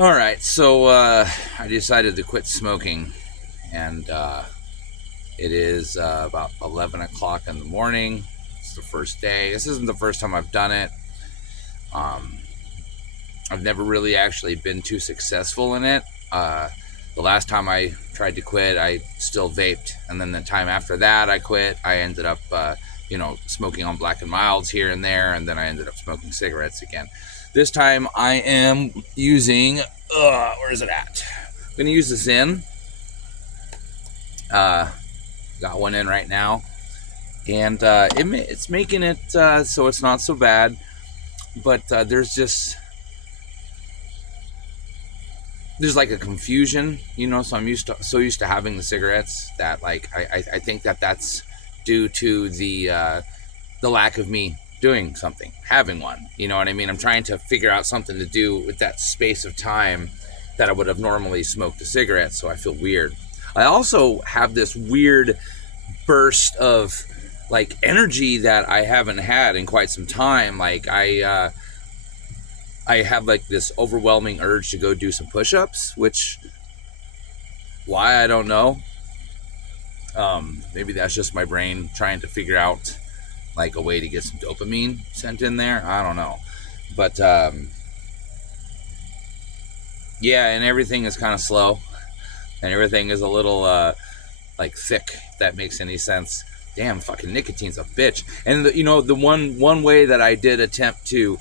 All right, so I decided to quit smoking, and it is about 11 o'clock in the morning. It's the first day. This isn't the first time I've done it. Um, I've never really actually been too successful in it. The last time I tried to quit, I still vaped, and then the time after that I quit, I ended up, smoking on Black and Milds here and there, and then I ended up smoking cigarettes again. This time I am using, where is it at? I'm going to use the Zyn. Got one in right now, and it's making it so it's not so bad, but there's like a confusion, so I'm so used to having the cigarettes that like I think that's due to the lack of me doing something, having one. You know what I mean? I'm trying to figure out something to do with that space of time that I would have normally smoked a cigarette, so I feel weird. I also have this weird burst of like energy that I haven't had in quite some time. Like I have like this overwhelming urge to go do some push-ups, which why I don't know. Maybe that's just my brain trying to figure out like a way to get some dopamine sent in there. I don't know, but yeah, and everything is kind of slow, and everything is a little like thick. If that makes any sense. Damn, fucking nicotine's a bitch. And the one way that I did attempt to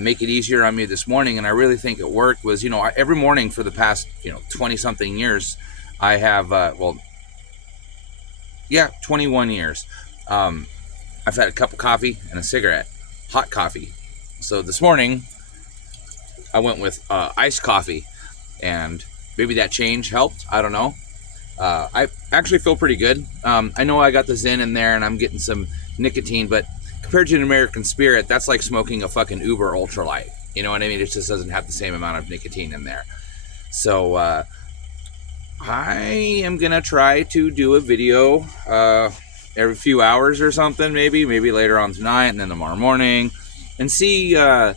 make it easier on me this morning, and I really think it worked, was every morning for the past 20 something years, I have 21 years. I've had a cup of coffee and a cigarette, hot coffee. So this morning, I went with iced coffee, and maybe that change helped. I don't know. I actually feel pretty good. I know I got the Zyn in there, and I'm getting some nicotine, but compared to an American Spirit, that's like smoking a fucking Uber ultralight. You know what I mean? It just doesn't have the same amount of nicotine in there. So I am gonna try to do a video every few hours or something, maybe later on tonight and then tomorrow morning, and see the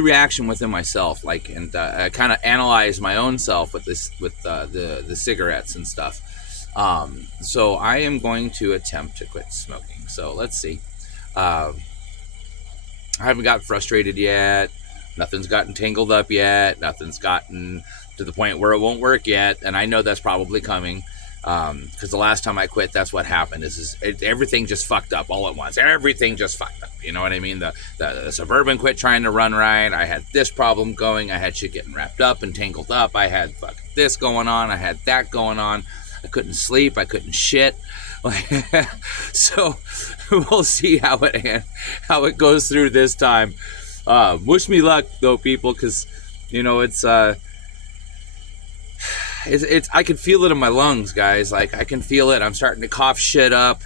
reaction within myself, like, and kind of analyze my own self with the cigarettes and stuff. So I am going to attempt to quit smoking. So let's see. I haven't gotten frustrated yet. Nothing's gotten tangled up yet. Nothing's gotten to the point where it won't work yet. And I know that's probably coming. Because the last time I quit, that's what happened. Everything just fucked up all at once. Everything just fucked up. You know what I mean? The Suburban quit trying to run right. I had this problem going. I had shit getting wrapped up and tangled up. I had fucking this going on. I had that going on. I couldn't sleep. I couldn't shit. So we'll see how it goes through this time. Wish me luck though, people, because it's I can feel it in my lungs, guys. Like, I can feel it. I'm starting to cough shit up.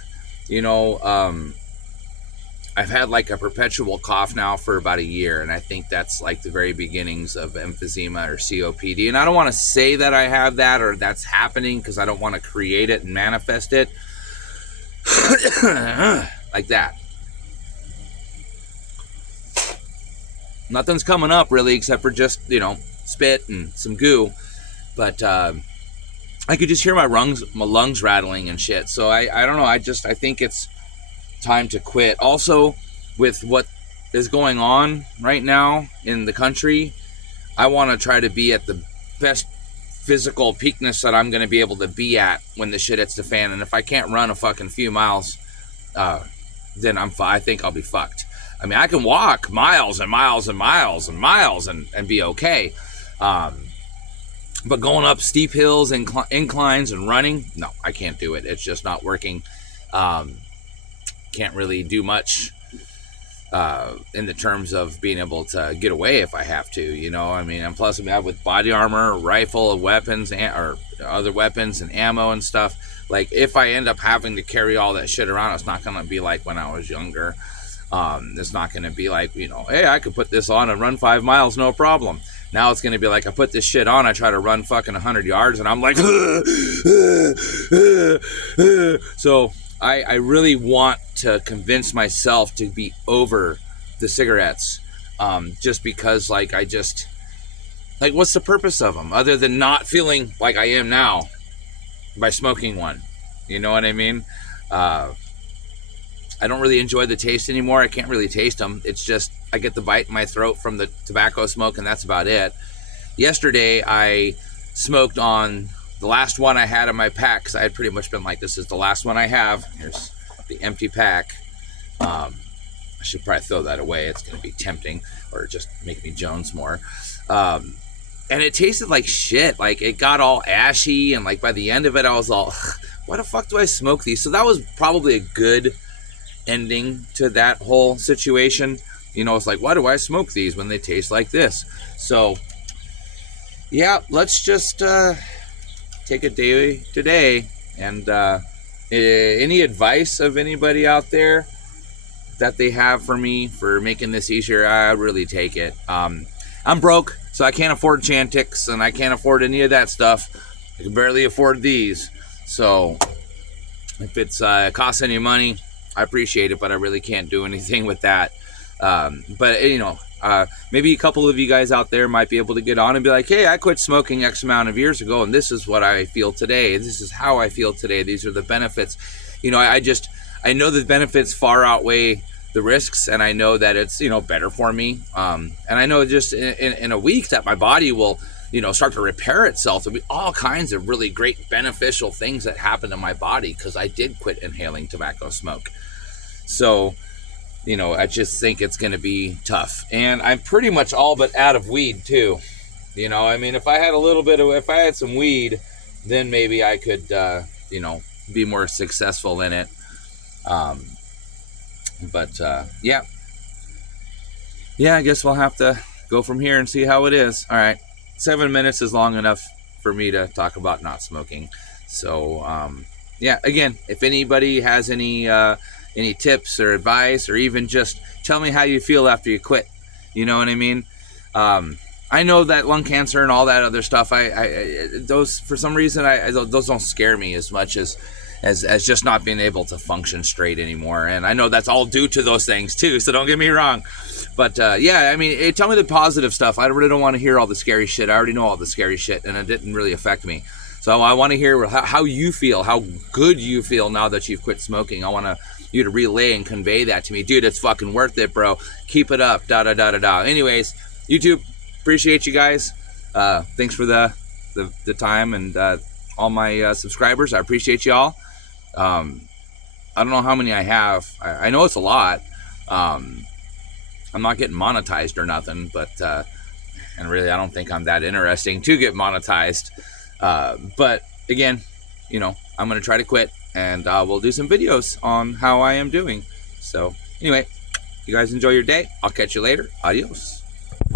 I've had like a perpetual cough now for about a year, and I think that's like the very beginnings of emphysema or COPD. And I don't want to say that I have that or that's happening, because I don't want to create it and manifest it like that. Nothing's coming up really, except for just spit and some goo. But I could just hear my lungs rattling and shit. So I don't know. I think it's time to quit. Also, with what is going on right now in the country, I want to try to be at the best physical peakness that I'm going to be able to be at when the shit hits the fan. And if I can't run a fucking few miles, then I think I'll be fucked. I mean, I can walk miles and miles and miles and miles and be okay. But going up steep hills and inclines and running, no, I can't do it. It's just not working. Can't really do much in the terms of being able to get away if I have to, I mean, and plus I'm with body armor, rifle, weapons, or other weapons and ammo and stuff. Like, if I end up having to carry all that shit around, it's not going to be like when I was younger. It's not going to be like, hey, I could put this on and run 5 miles, no problem. Now it's going to be like, I put this shit on, I try to run fucking 100 yards, and I'm like, so I really want to convince myself to be over the cigarettes, just because, like, Like, what's the purpose of them other than not feeling like I am now by smoking one? You know what I mean? I don't really enjoy the taste anymore. I can't really taste them. It's just I get the bite in my throat from the tobacco smoke, and that's about it. Yesterday, I smoked on the last one I had in my pack, because I had pretty much been like, this is the last one I have. Here's the empty pack. I should probably throw that away. It's going to be tempting, or just make me Jones more. And it tasted like shit. Like, it got all ashy, and like by the end of it, I was all, why the fuck do I smoke these? So that was probably a good ending to that whole situation. You know, it's like, why do I smoke these when they taste like this? So yeah, let's just take a day today. And any advice of anybody out there that they have for me for making this easier, I'd really take it. I'm broke, so I can't afford Chantix, and I can't afford any of that stuff. I can barely afford these. So if it's costs any money, I appreciate it, but I really can't do anything with that. But you know, maybe a couple of you guys out there might be able to get on and be like, hey, I quit smoking X amount of years ago, and this is what I feel today. This is how I feel today. These are the benefits. You know, I know the benefits far outweigh the risks, and I know that it's, you know, better for me. And I know just in a week that my body will, you know, start to repair itself. There'll be all kinds of really great beneficial things that happen to my body because I did quit inhaling tobacco smoke. So, you know, I just think it's going to be tough. And I'm pretty much all but out of weed too. You know, I mean, if I had some weed, then maybe I could, you know, be more successful in it. Yeah, I guess we'll have to go from here and see how it is. All right. 7 minutes is long enough for me to talk about not smoking. So, yeah, again, if anybody has any tips or advice, or even just tell me how you feel after you quit. You know what I mean? I know that lung cancer and all that other stuff, those, for some reason, those don't scare me as much as just not being able to function straight anymore. And I know that's all due to those things too, so don't get me wrong. But yeah, I mean, tell me the positive stuff. I really don't want to hear all the scary shit. I already know all the scary shit, and it didn't really affect me. So I want to hear how you feel, how good you feel now that you've quit smoking. I want you to relay and convey that to me. Dude, it's fucking worth it, bro. Keep it up, da-da-da-da-da. Anyways, YouTube, appreciate you guys. Thanks for the time, and all my subscribers. I appreciate y'all. I don't know how many I have. I know it's a lot. I'm not getting monetized or nothing, but and really I don't think I'm that interesting to get monetized. But again, you know, I'm going to try to quit, and we'll do some videos on how I am doing. So anyway, you guys enjoy your day. I'll catch you later. Adios.